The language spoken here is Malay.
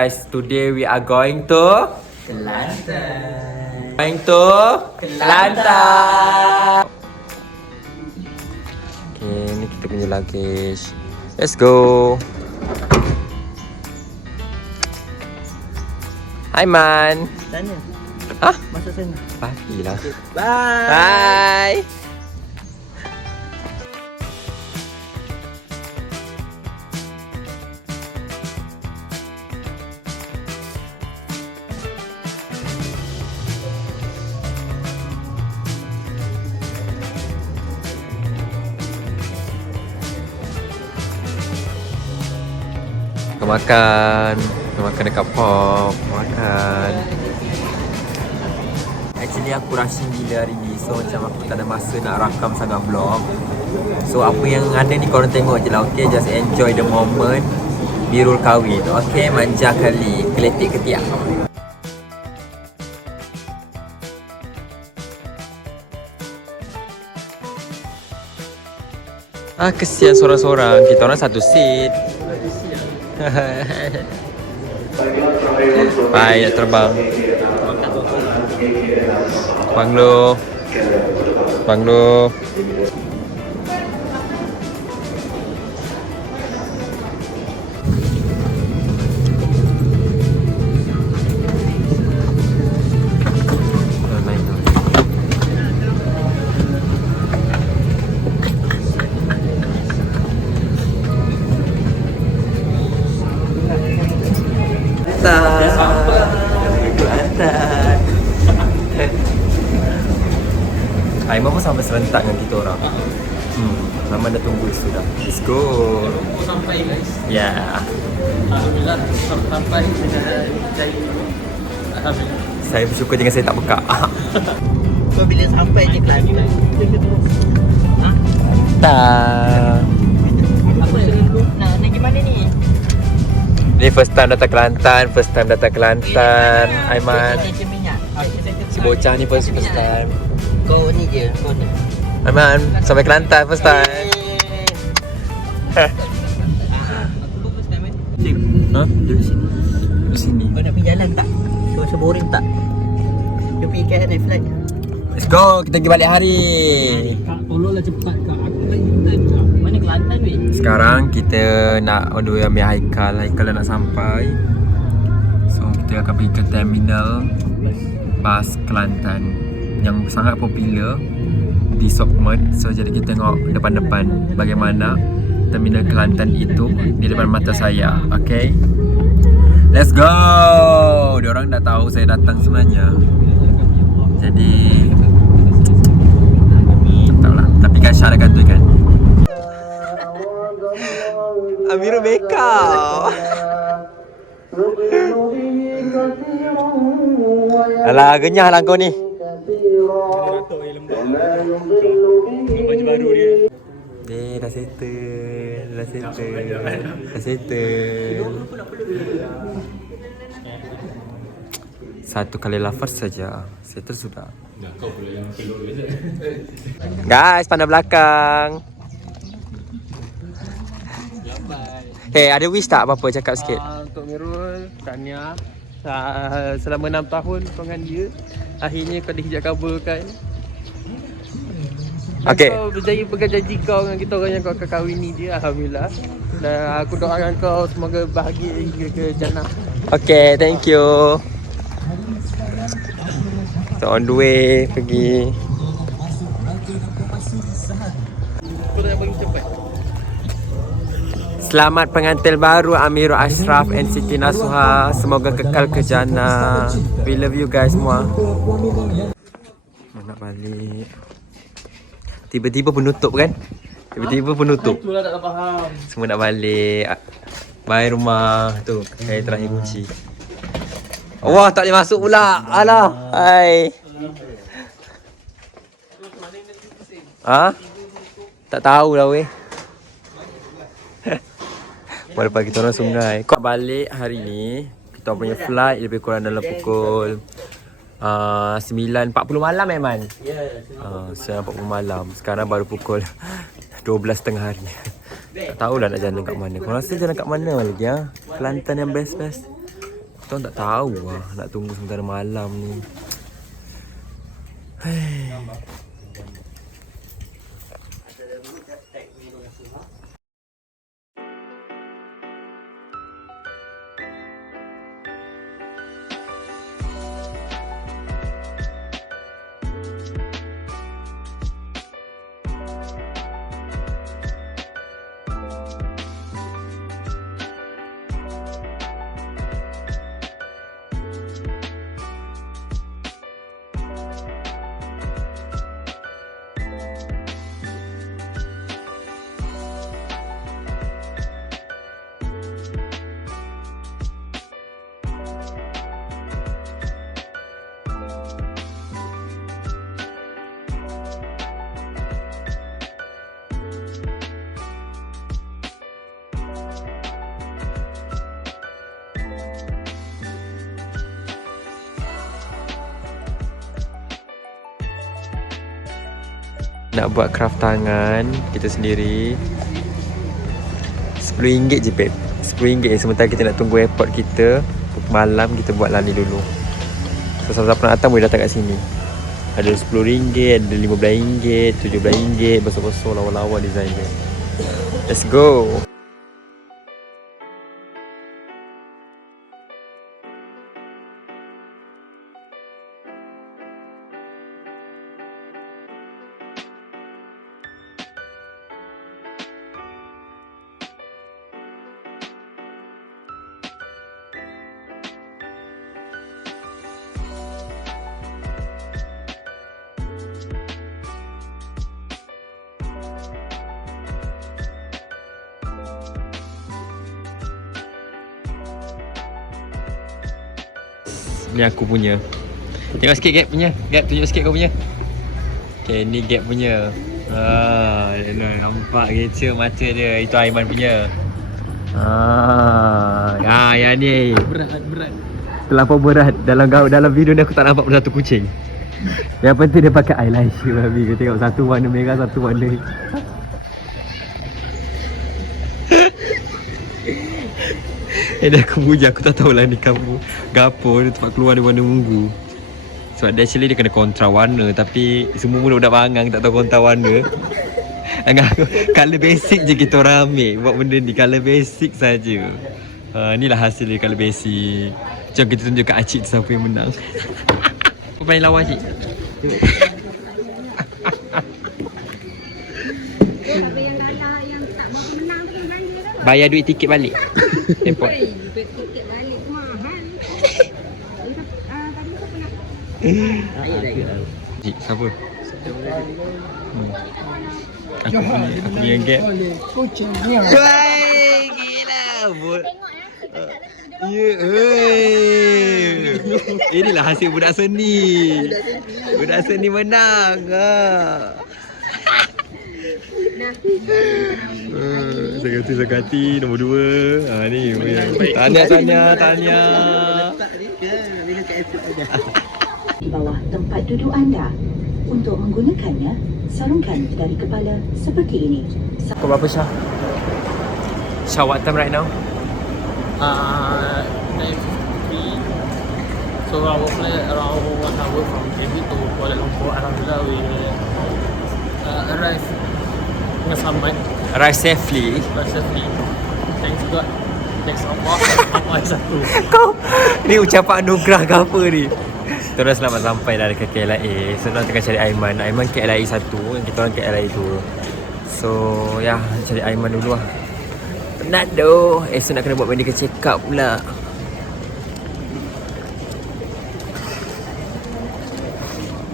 Guys, today we are going to Kelantan. Kelantan. Okay, ni kita punya luggage. Let's go. Hai Man. Sana. Hah? Masuk sana. Pastilah. Bye. Bye. Makan dekat pop, makan. Actually aku rushing gila hari ni. So macam aku tak ada masa nak rakam sangat vlog. So apa yang ada ni korang tengok je lah, okay? Just enjoy the moment. Birul kahwin, okay? Manja kali, keletik ketiak. Kesian sorang-sorang. Kita orang satu seat. Bye, nak terbang. Banglo. Aiman pun sampai serentak dengan kita orang. Aiman dah tunggu sudah. Let's go. Sampai guys. Ya. Alhamdulillah sampai dengan cari. Alhamdulillah. Saya bersyukur dengan saya tak buka. So bila sampai je Kelantan. Tak. Apa nak gimana ni? Ni first time datang Kelantan. Aiman. Si bocah ni first time. Kau ni je, kau ni. Aiman sampai Kelantan first time. Aku pun first time Ha? Duduk sini. Duduk sini. Kau nak pergi jalan tak? Kau rasa boring tak? Kau pergi KL naik flight. Let's go, kita pergi balik hari. Kak, tolonglah cepat kak. Aku tak intern kak. Mana Kelantan weh? Sekarang kita nak on the way ambil Haikal dah nak sampai. So kita akan pergi ke terminal bas Kelantan yang sangat popular di Sokmed. So jadi kita tengok depan-depan bagaimana terminal Kelantan itu di depan mata saya. Okay, let's go. Diorang dah tahu saya datang sebenarnya. Jadi tak tahulah. Tapi kan Syah dah kantoi kan. Amirul makeup. Alah, genyah lah kau ni. Baju baru dia. Dah settle. Satu kali lafaz saja. Settle sudah. Kau boleh yang peluk je. Guys, pandang belakang. Hey, ada wish tak apa-apa cakap sikit? Untuk Mirul, tahniah. Selama 6 tahun kau dengan dia, akhirnya kau dihijab kabulkan. Okay. Kau berjaya pegang janji kau dengan kita orang yang kau akan kahwini dia, alhamdulillah. Dan aku doakan kau semoga bahagia hingga ke jannah. Okay, thank you. So on the way pergi. Kau dah bagi cepat. Selamat pengantin baru Amirul Ashraf and Siti Nasuha. Semoga kekal ke jannah. We love you guys semua. Nak balik. Tiba-tiba penutup kan? Tiba-tiba penutup. Itulah tak faham. Semua nak balik. Bye rumah. Tu, saya terakhir kunci. Wah, tak boleh masuk pula. Alah. Hai. Ha? Tak tahulah weh. Walaupun kita orang sungai. Kau balik hari ni. Kita punya flight lebih kurang dalam pukul 9.40 malam Man? Ya, 9.40 malam. Sekarang baru pukul 12.30 hari. Tak tahulah nak jalan kat mana. Kau rasa jalan kat mana lagi Kelantan yang best-best? Kita orang tak tahu lah nak tunggu sementara malam ni. Nak buat craft tangan kita sendiri. RM10 je babe. RM10 sementara kita nak tunggu airport kita. Malam kita buat lah ni dulu. So siapa-siapa nak datang boleh datang kat sini. Ada RM10, ada RM15, RM17. Besar-besar lawa-lawa design dia. Let's go. Ni aku punya. Tengok sikit gap punya. Gap tunjuk sikit kau punya. Okay, ni gap punya. Nampak kecil mata dia. Itu Aiman punya. Yang ni. Berat. Terlampau berat. Dalam video ni aku tak nampak pun satu kucing. Yang penting dia pakai eyeliner babi. Kau tengok satu warna merah, satu warna dah aku puji, aku tak tahulah ni kamu gapo dia tempat keluar dia warna ungu. Sebab dia actually dia kena kontra warna. Tapi semua budak-budak bangang tak tahu kontra warna. Colour basic je kita orang ambil buat benda ni. Colour basic saja. Inilah hasil dari colour basic. Jom kita tunjuk kat Acik siapa yang menang. Apa paling lawa Acik? Bayar duit tiket balik. Airport. Duit tiket balik tu mahal. Tadi siapa nak? Cik, siapa? Aku punya gap. Kucing ni. Woi, gila. Inilah hasil budak seni. Budak seni menang. Sakati nombor 2. Ni Tanya. Di bawah tempat duduk anda. Untuk menggunakannya, sarungkan dari kepala seperti ini. Kau berapa Syah? Syah, what time right now? 9:53. So our flight around 1 hour from JB to Kuala Lumpur. Alhamdulillah we arrive dengan selamat. Arrive safely. Thanks God. Thanks Allah. Allah satu. Kau ni ucapan anugerah ke apa ni? Terus selamat sampai dah dekat KLIA. So kita tengah cari Aiman. Aiman KLIA 1, kita orang KLIA 2. So ya, cari Aiman dulu lah. Penat doh. Esok nak kena buat medical check up pula.